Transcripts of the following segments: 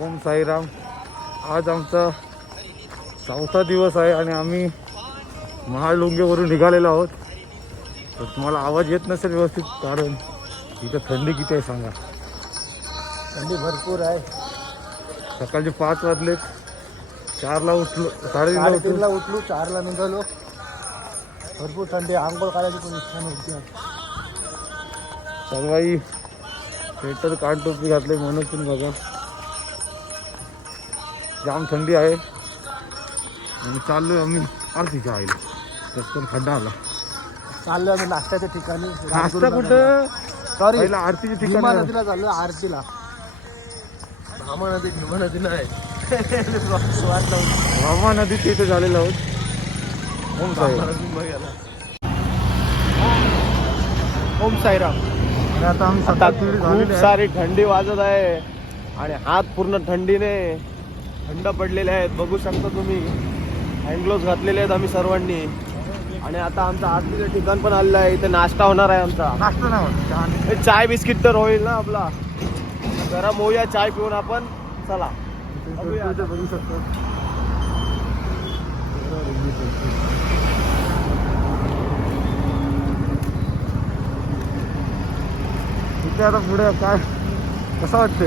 ओम साईराम. आज आमचा चौथा दिवस आहे आणि आम्ही महाळुंगेवरून निघालेलो आहोत. तर तुम्हाला आवाज येत नसेल व्यवस्थित कारण इथं थंडी किती आहे सांगा. थंडी भरपूर आहे. सकाळचे पाच वाजले चारला उठलो साडेतीनला उठलो. साडेतीनला उठलो चारला निघालो. भरपूर थंडी आहे. आंघोळ करायची पण इच्छा नव्हती सर्वाई स्वेटर कानटोपी घातले म्हणून पण बघा. जाम थंडी आहे. आणि चाललोय आम्ही आरतीच्या आईला. रस्त्यात खड्डा आला चाललो आम्ही नाश्त्याच्या ठिकाणी. नाश्ता कुठं? सॉरी पहिला आरतीच्या भीमा ठिकाणी नदीला चाललो आरतीला. भामा नदी भीमा नदी नाही. स्वाद लावून वामा नदीच्या इथे झालेलो आहोत ओम साई ओम साईराम. आता आम्ही आता खूप आहे. सारी थंडी वाजत आहे. आणि हात पूर्ण थंडीने थंड पडलेले आहेत. बघू शकता तुम्ही. हँडग्लोव्स घातलेले आहेत आम्ही सर्वांनी. आणि आता आमचं आरतीचं ठिकाण पण आलेलं आहे. इथे नाश्ता होणार आहे आमचा. नाश्ता नाही चाय बिस्किट तर होईल ना आपला. गरम होऊया चाय पिऊन आपण चला. बघू शकतो इथे आता पुढे काय कसं वाटते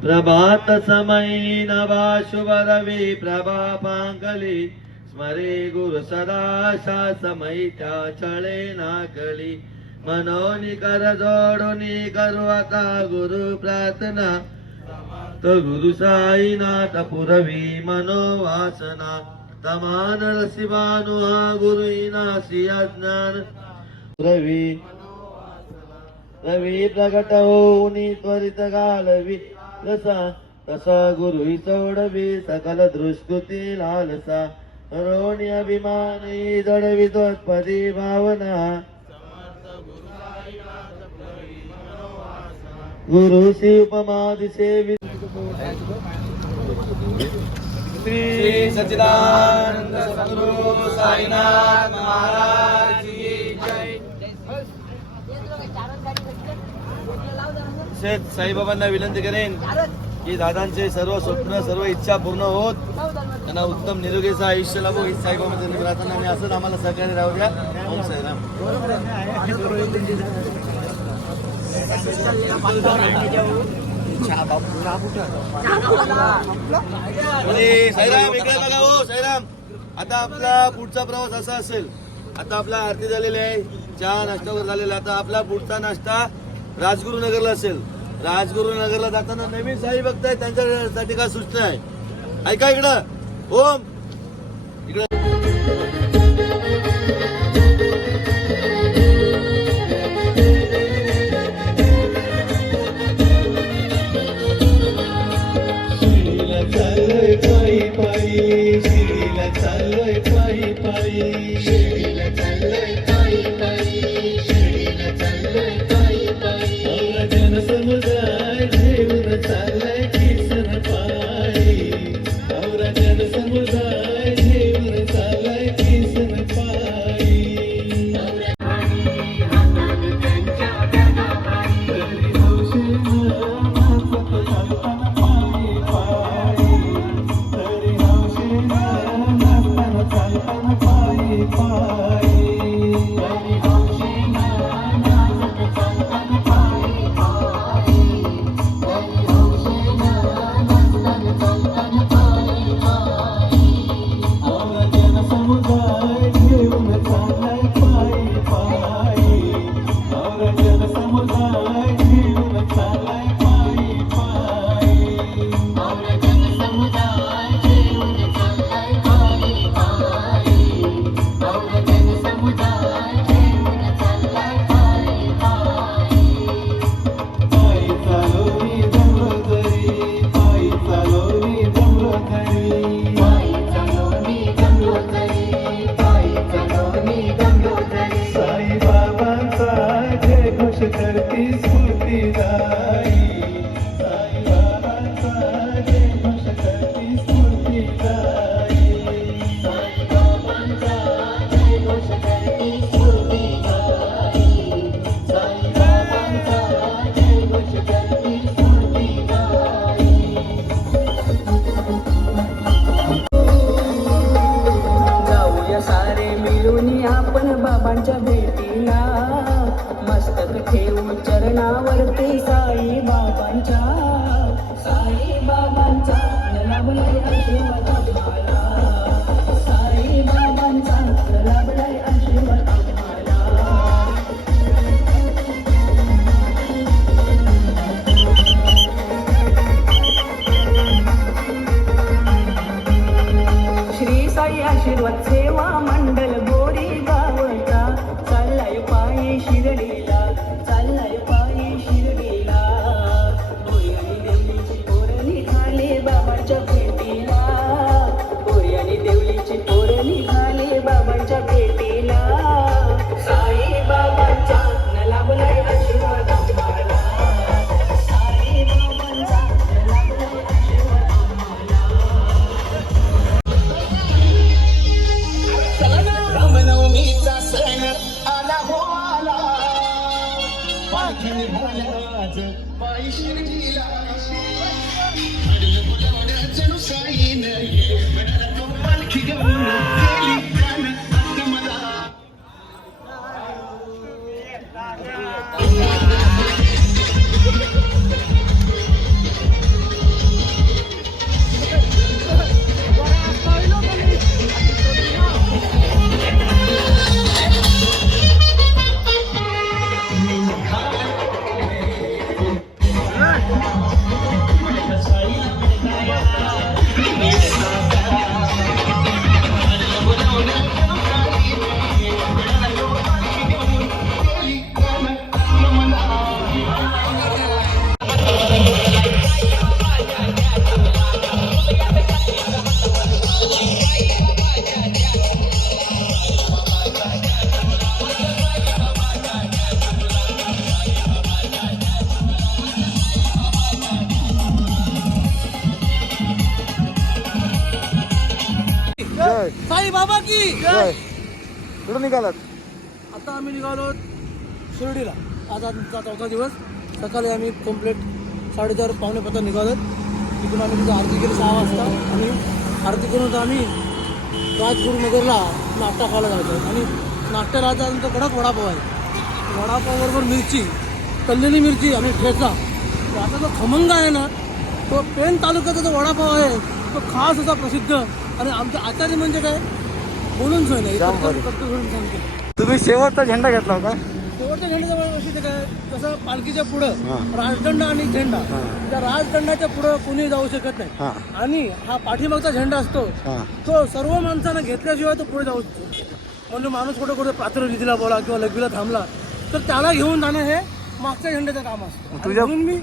प्रभात समयी नभा शुभ रवी प्रभा पांगली स्मरे गुरु सदाशा समयी त्या चळे नाकली मनोनी कर जोडूनी करू आता गुरु प्रार्थना। त गुरु साईनाथ पुरवी मनोवासना। तमान रसिबानु हा गुरु नासी अज्ञान। रवी रवी प्रगट होऊनी त्वरित घालवी रसा तसा गुरु चौडवी सकल दृष्कृती लालसा. रोणी अभिमानी दडवी भावना. गुरु श्री उपमादि सेवी श्री सच्चिदानंद सद्गुरु साईनाथ महाराज की जय शेठ साईबाबांना विनंती करेन की दादांचे सर्व स्वप्न सर्व इच्छा पूर्ण होत. त्यांना उत्तम निरोगीचं आयुष्य लाभो. ही साईबाबांच्या प्रार्थना आम्ही असंच आम्हाला सहकार्य राहू द्या. ओम साईराम. आणि साईराम इकडे बघा हो साईराम. आता आपला पुढचा प्रवास असा असेल. आता आपला आरती झालेली आहे. चहा नाश्ता वगैरे झालेला आहे. आता आपला पुढचा नाश्ता राजगुरुनगरला असेल. राजगुरुनगरला जाताना नवीन साई आहे त्यांच्यासाठी काय सूचना आहे? ऐका इकडं. ओम. शिडीला सेवा मंडल गोरी आमचा चौथा दिवस. सकाळी आम्ही कंप्लीट साडेचार पावणे पत्ता निघालो तिथून आम्ही तिथं आरती केली सहा वाजता. आणि आरती करून आम्ही राजगुरुनगरला नाश्ता खायला जायचो. आणि नाश्ता राहता आमचा कडक वडापाव आहे. वडापावबरोबर मिरची तळलेली मिरची आणि ठेचा आता जो खमंग आहे ना तो पेन तालुक्याचा जो वडापाव आहे तो खास असा प्रसिद्ध. आणि आमचे आचार्य म्हणजे काय? बोलून सोय नाही. तुम्ही शेवटचा झेंडा घेतला होता. वैशिष्ट्य काय? जसं पालखीच्या पुढं. राजदंड आणि झेंडा. त्या राजदंडाच्या पुढं कोणी जाऊ शकत नाही. आणि हा पाठीमागचा झेंडा असतो तो सर्व माणसांना घेतल्याशिवाय तो पुढे जाऊ शकतो. म्हणजे माणूस कुठे कुठे पात्र रीतीला बोला किंवा लग्नीला थांबला तर त्याला घेऊन जाणं हे मागच्या झेंड्याचं काम असतं. म्हणून मी.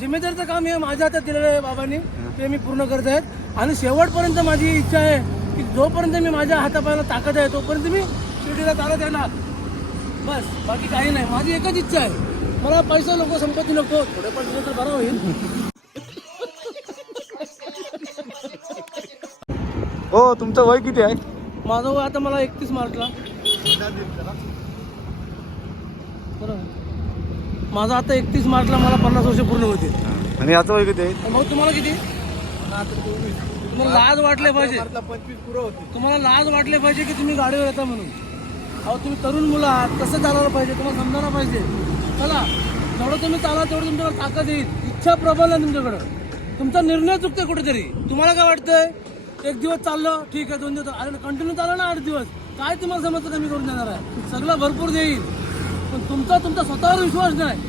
जिम्मेदारीचं काम हे माझ्या हातात दिलेलं आहे बाबांनी ते मी पूर्ण करत आहेत. आणि शेवटपर्यंत माझी इच्छा आहे की जोपर्यंत मी माझ्या हातापायाला ताकद आहे तोपर्यंत मी शिर्डीला चालत येणार बस बाकी काही नाही. माझी एकच इच्छा आहे. मला पैसा नको संपत्ती नको. थोडेफार दिले तर बरं होईल. हो तुमचं वय किती आहे? माझं वय आता मला एकतीस मार्चला. बरोबर माझं आता एकतीस मार्चला मला पन्नास वर्ष पूर्ण होतील. आणि याचं वय किती आहे? भाऊ तुम्हाला किती? तुम्हाला लाज वाटले पाहिजे. पंचवीस पुरं होते तुम्हाला लाज वाटले पाहिजे की तुम्ही गाडीवर येता म्हणून. अहो तुम्ही तरुण मुलं आहात. कसं चालायला पाहिजे? तुम्हाला समजायला पाहिजे. चला. जेवढं तुम्ही चाला तेवढं तुमच्याकडे ताकद येईल. इच्छा प्रबल आहे तुमच्याकडं. तुमचा निर्णय चुकते कुठेतरी. तुम्हाला काय वाटतंय? एक दिवस चाललं ठीक आहे दोन दिवस अरे कंटिन्यू चाललं ना आठ दिवस. काय तुम्हाला समजतं कमी करून देणार आहे? सगळं भरपूर देईल. पण तुमचा तुमचा स्वतःवर विश्वास नाही.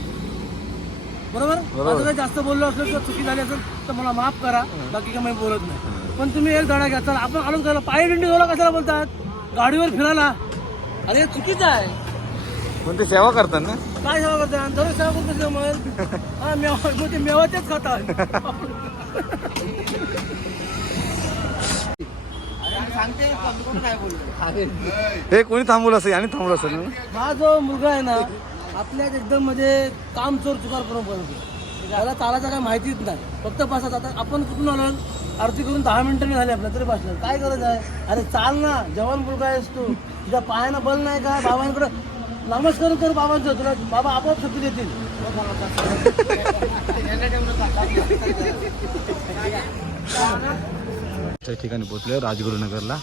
बरोबर? माझं काही जास्त बोललो असेल किंवा चुकी झाली असेल तर मला माफ करा. बाकी काय मी बोलत नाही. पण तुम्ही एक धडा घ्या. चला आपण आलो करायला पायी दिंडी जोला कशाला बोलतात? गाडीवर फिरायला. अरे चुकीचं आहे. पण ते सेवा करतात ना. काय सेवा करतात? दररोज सेवा करतो मग हा मेवा मग ते मेवाचेच खातात. हे कोणी थांबवलं असेल? आणि थांबवलं असेल ना? हा जो मुलगा आहे ना आपल्यात एकदम म्हणजे काम चोर चुकार करून बनवतो त्याला चालायचं काय माहितीच नाही. फक्त बसायचं. आता आपण कुठून आलो? आरती करून दहा मिनिटं नाही झाली आपल्या तरी बसलं. काय गरज आहे? अरे चाल ना. जवान मुलगा आहेस तू. तुझ्या पायानं बल नाही का? बाबांकडे नमस्कार कर बाबांचं. तुला बाबा आपोआप शक्ती देतील. त्या ठिकाणी पोचलो राजगुरुनगरला.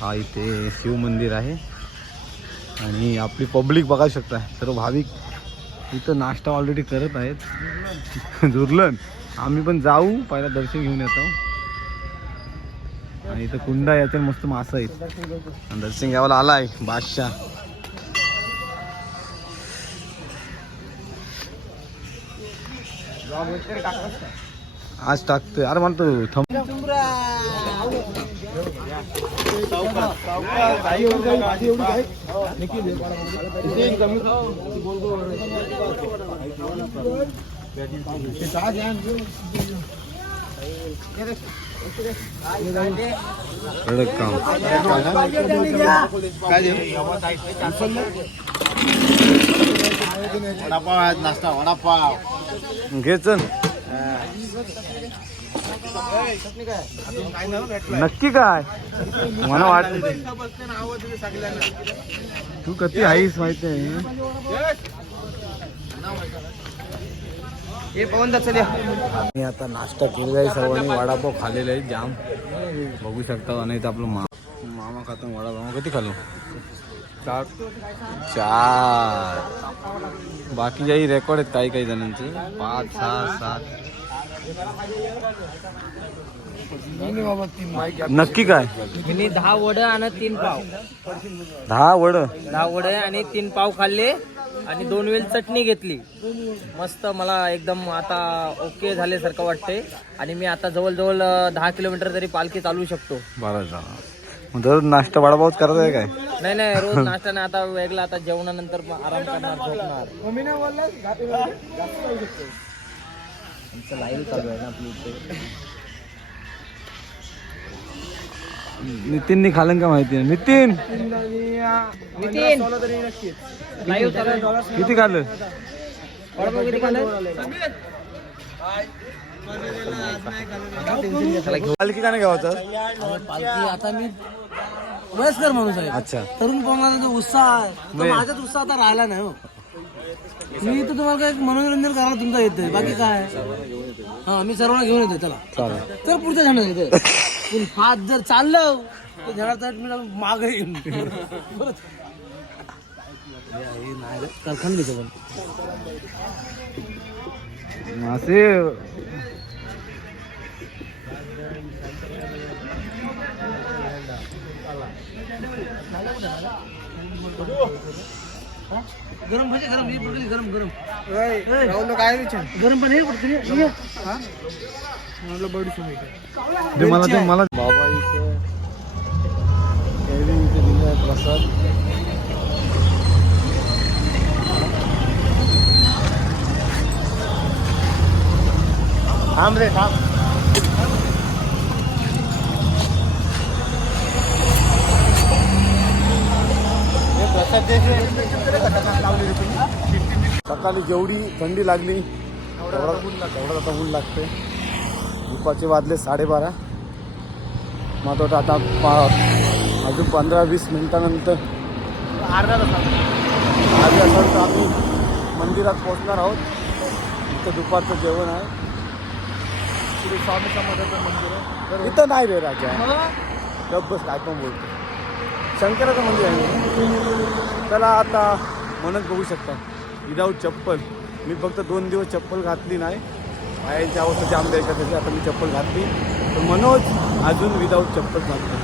हा इथे शिव मंदिर आहे. आणि आपली पब्लिक बघा शकता. सर्व भाविक इथं नाश्ता ऑलरेडी करत आहेत. झुरलन आम्ही पण जाऊ पहिला दर्शन घेऊन येतो. आणि इथं कुंडा याचे मस्त मासा आहेत. दर्शन घ्यायला आलाय बादशाह. आज टाकतोय. अरे म्हणतो थंब कडक काम वडापाव नाश्ता वडापाव. घे चल. नक्की काय? मला वाटत तू. कधी आईस माहिती आहे मी आता नाश्ता केलेला आहे सर्वांनी वडापाव खाल्लेला आहे जाम. बघू शकता आणि इथं आपलं मा मामा खाता वडापाव. किती खालो? चार. चार. बाकी काही रेकॉर्ड आहेत काही काही जणांचे. पाच सहा सात. नक्की काय? मी दहा वड आणि तीन पाव. दहा वड? दहा वड आणि तीन पाव खाल्ले आणि दोन वेळ चटणी घेतली. मस्त मला एकदम आता ओके झाल्यासारखं वाटते आणि मी आता जवळजवळ दहा किलोमीटर तरी पालखी चालवू शकतो. बरं दररोज नाश्ता वडापावच करत आहे काय? नाही नाही रोज नाश्ता नाही. आता वेगळा आता जेवणानंतर आराम करणार झोपणार. आमचं लाईव्ह चालू आहे ना आपली इथे. नितीननी खालन का माहिती आहे नितीन! नितीन! लाईव्ह चालू आहे. किती खाल्लं? वडापाव किती खाल्लं? पालखी का नाही गावाचा पालखी आता मी वयस्कर माणूस आहे. अच्छा. तरुण प्रमाणात जो उत्साह आहे तो. माझ्यात उत्साह आता राहिला नाही हो. मी तर तुम्हाला काय मनोरंजन करायला तुमचा येतोय. बाकी काय? हा मी सर्वांना घेऊन येतोय चला. तर पुढच्या झाडा येते पण हात जर चाललं तर झाडाचा मी माग येईन. परत. नाही कारखान घेतो पण असे गरम भाजी गरम हे पडली गरम गरम. काय गरम पण हे पडते ते मला ते मला बाबा इथे दिले प्रसाद. थांब रे थांब. सकाळी जेवढी थंडी लागली तेवढा आता ऊन लागते दुपारचे वाजले साडेबारा. मग आता आता पा- अजून पंधरा वीस मिनिटानंतर अर्ध्या तासानंतर आम्ही मंदिरात पोहोचणार आहोत. इथं दुपारचं जेवण आहे. श्री स्वामी समर्थाचं मंदिर आहे. इथं नाही रे राजा. बस काय पण बोलतो. शंकराचं मंदिर आहे. त्याला आता म्हणत बघू शकता. विदाऊट चप्पल. मी फक्त दोन दिवस चप्पल घातली नाही. पायांची अवस्था जाम द्यायच्या त्याची आता मी चप्पल घातली. तर मनोज अजून विदाऊट चप्पल घालतो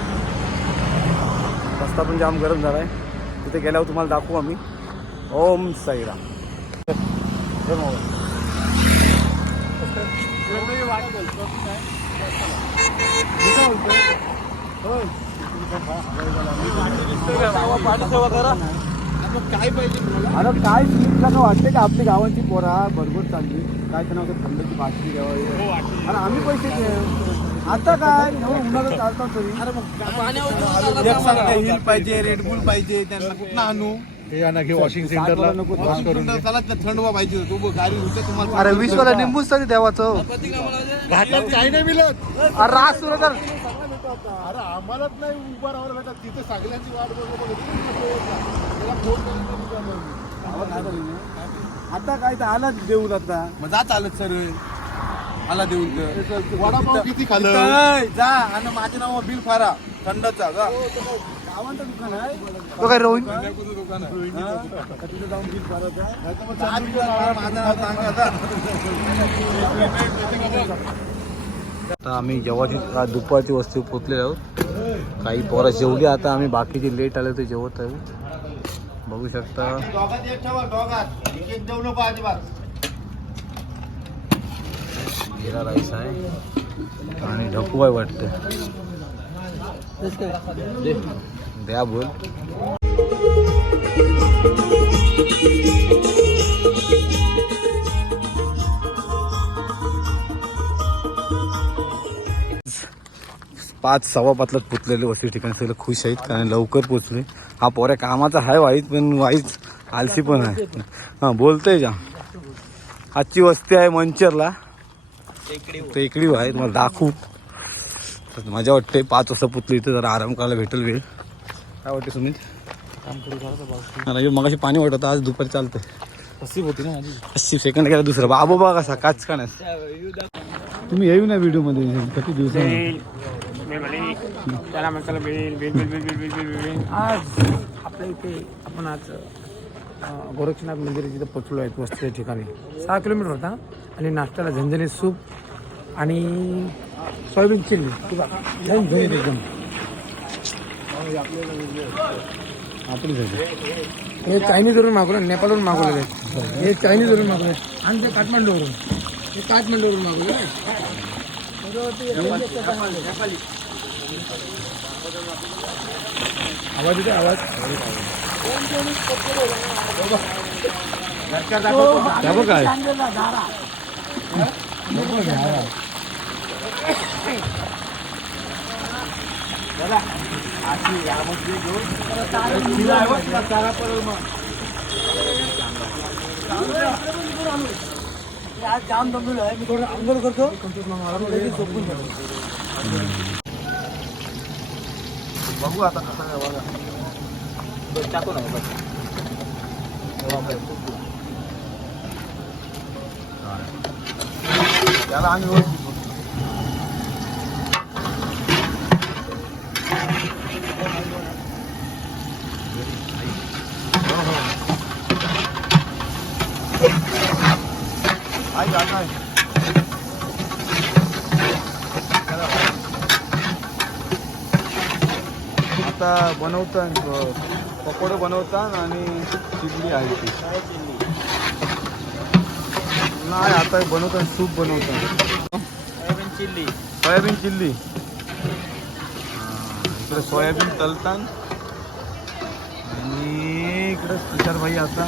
रस्ता पण जाम गरम झाला आहे तिथे गेल्यावर तुम्हाला दाखवू आम्ही. ओम साईराम. अरे काय तुला काय वाटते का आपली गावाची पोरा बरोबर चालली. काय त्यांना होतं थंडची बाटली द्यावी? अरे आम्ही पैसे दे आता काय? चालतात तरी. पाहिजे रेडबुल पाहिजे त्यांना कुठं आणू? वॉशिंग सेंटरला नको थंड हवा पाहिजे तो गाडी होते तुम्हाला अरे वीस वाला निंबूच तरी द्यावाचं घाटात काही नाही मिळत. अरे रास सुरू तर अरे आम्हालाच नाही उभा राहावं भेटत तिथे सगळ्यांची वाट बघत त्याला फोन करून आता काय तर आलाच देऊन आता. मग जा चालत सर. मला देऊन वडापाव किती खाल्लं? जा. आणि माझ्या नाव बिल फारा. थंडचा जा. गावांचं दुकान आहे? तो काय रोहित दुकान आहे तिथे जाऊन बिल भरायचं माझं नाव सांगा जा. आता आम्ही जेव्हाची दुपारची वस्तू पोचलेलो आहोत. काही पोरं जेवली आता आम्ही बाकीचे लेट आले ते जेवत आहे बघू शकता. जिरा राईस आहे. आणि ढकू आहे वाटतं द्या बोल. पाच सव्वा पाचलाच पोचलेले वस्ती ठिकाणी सगळे खुश आहेत कारण लवकर पोचले. हा पोऱ्या कामाचा आहे वाईट पण वाईच आलसी पण आहे. हा बोलतोय जा. आजची वस्ती आहे मंचरला. टेकडी आहे तुम्हाला दाखवू. तर मजा वाटते पाच वाजता पुतली इथे जरा आराम करायला भेटेल वेळ. काय वाटते सुमित मगाशी पाणी वाटत आज दुपारी चालतंय. नसीब होती ना माझी अस्सी सेकंड गेला दुसरा. बाबा बघा कसा काच का नाही. तुम्ही येऊ ना व्हिडिओमध्ये. किती दिवसांनी त्याला म्हणताला bill bill bill bill bill bill bill bill आज आपल्या इथे आपण आज गोरक्षनाथ मंदिर जिथे पोचलो आहेत वस्तीच्या ठिकाणी. सहा किलोमीटर होता. आणि नाश्त्याला झणझणीत सूप आणि सोयाबीन चिल्ली. किंवा झणझणीत एकदम आपली हे चायनीजवरून मागवलं नेपाळवरून मागवलेले हे चायनीजवरून मागवले आणि ते काठमांडूवरून. हे काठमांडूवरून मागवले आवाज येते आवाज? जाम दमदुल आहे मी थोडं आंदोलन करतो झोपून बघू आता कसं बघा टाकू नाही बघ त्याला आम्ही आहे का? आहे. आता बनवतात पकोडे बनवतात आणि चिल्ली आहे ती. नाही आता बनवतात सूप बनवतात चिल्ली. Soybean chilli. इकडे सोयाबीन तलतात आणि इकडे तुषार भाई आता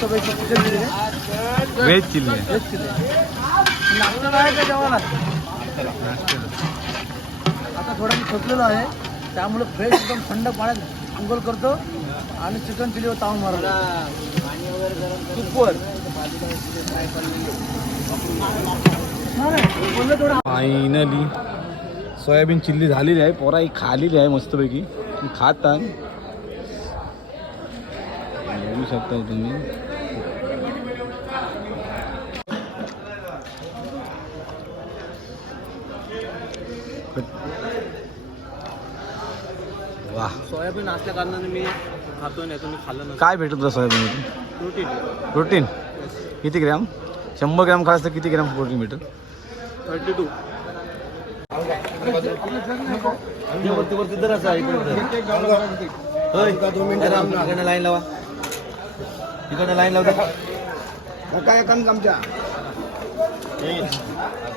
स्पेशल व्हेज चिल्ली आता थोडा मी थकलेलो आहे. त्यामुळे फ्रेश एकदम थंड पाण्यात अंघोळ करतो आणि चिकन चिलीवर तावून मारतो. तूपवर फायनली सोयाबीन चिल्ली झालेली आहे. पोरा ही खालेली आहे मस्तपैकी. खात बघू शकता तुम्ही. वा. सोयाबीन असल्या कारणाने मी खातो नाही तुम्ही खाल्लं काय भेटत सोयाबीन प्रोटीन. प्रोटीन. किती ग्रॅम? शंभर ग्रॅम खायचं तर किती ग्रॅम प्रोटीन भेटेल थर्टी टू. वरती वरती दर असा इकडे होय. राम इकडनं लाईन लावा. इकडनं लाईन लावता काय काम आमच्या.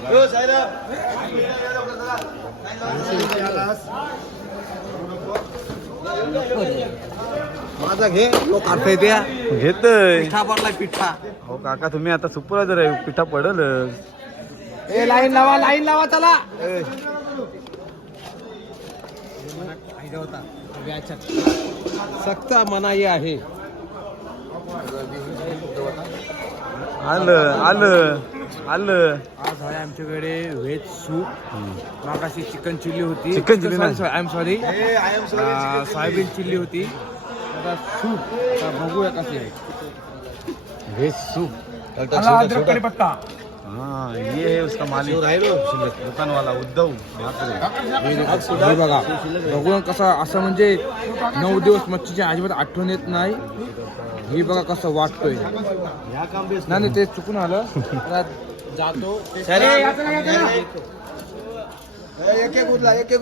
हो माझा घे तो काढता द्या. घेतय. पिठा पडलाय पिठा. हो काका तुम्ही आता सुपरवायझर आहे पिठा पडल ए लाईन लावा लाईन लावा चला. सक्त मनाई आहे. आलं आलं आलं. आज आहे आमच्याकडे व्हेज सूप. मागाशी चिकन चिल्ली होती. चिकन चिल्ली नाही. I am sorry soybean chilli होती. आता सूप. आता बघूया आहे व्हेज सूप. हाँ ये है उसका मालिक. दुकान वाला उद्धव. म्हात्रे. हे बघा बघूया कसा असं म्हणजे नऊ दिवस मच्छीची अजिबात आठवण येत नाही. हे बघा कसं वाटतोय. नाही नाही, ते चुकून आलं. जातो. एक एक उरला एक एक